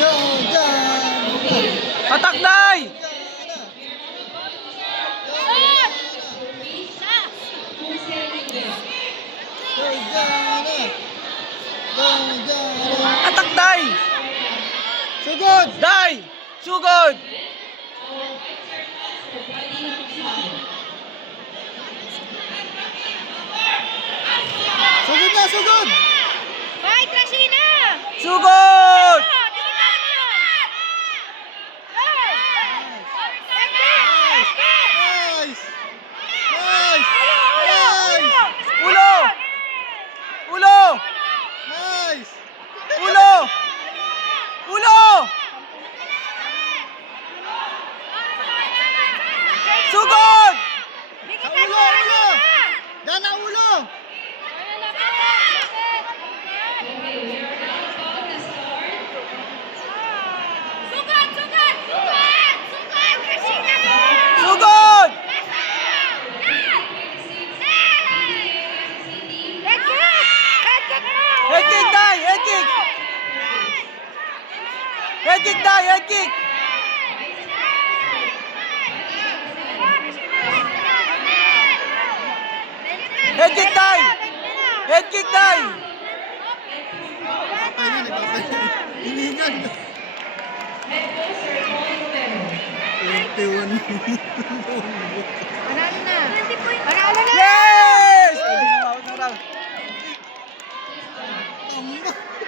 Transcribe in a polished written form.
Go, Jan! Atak, Day! Go, Jan! Go, Jan! Atak, Day! Sugod! Day! Sugod! Sugod na, sugod! Vai, Trashina! Sugod! Nice! Nice! Nice! Ulo! Ulo! Nice! Ulo! Ulo! Sugod! Sa ulo, ulo! Gana ulo! Sugat! Sugat! Sugat! Sugat! Trashina! Sugod! Head kick! Head kick mo! Head kick, Day! Head kick! Head kick, Day! Head kick! Head kick, Day! Head kick, Day! Papay na, nagpapay na. Hiningan. 21. Panalo na! Panalo na! Yes!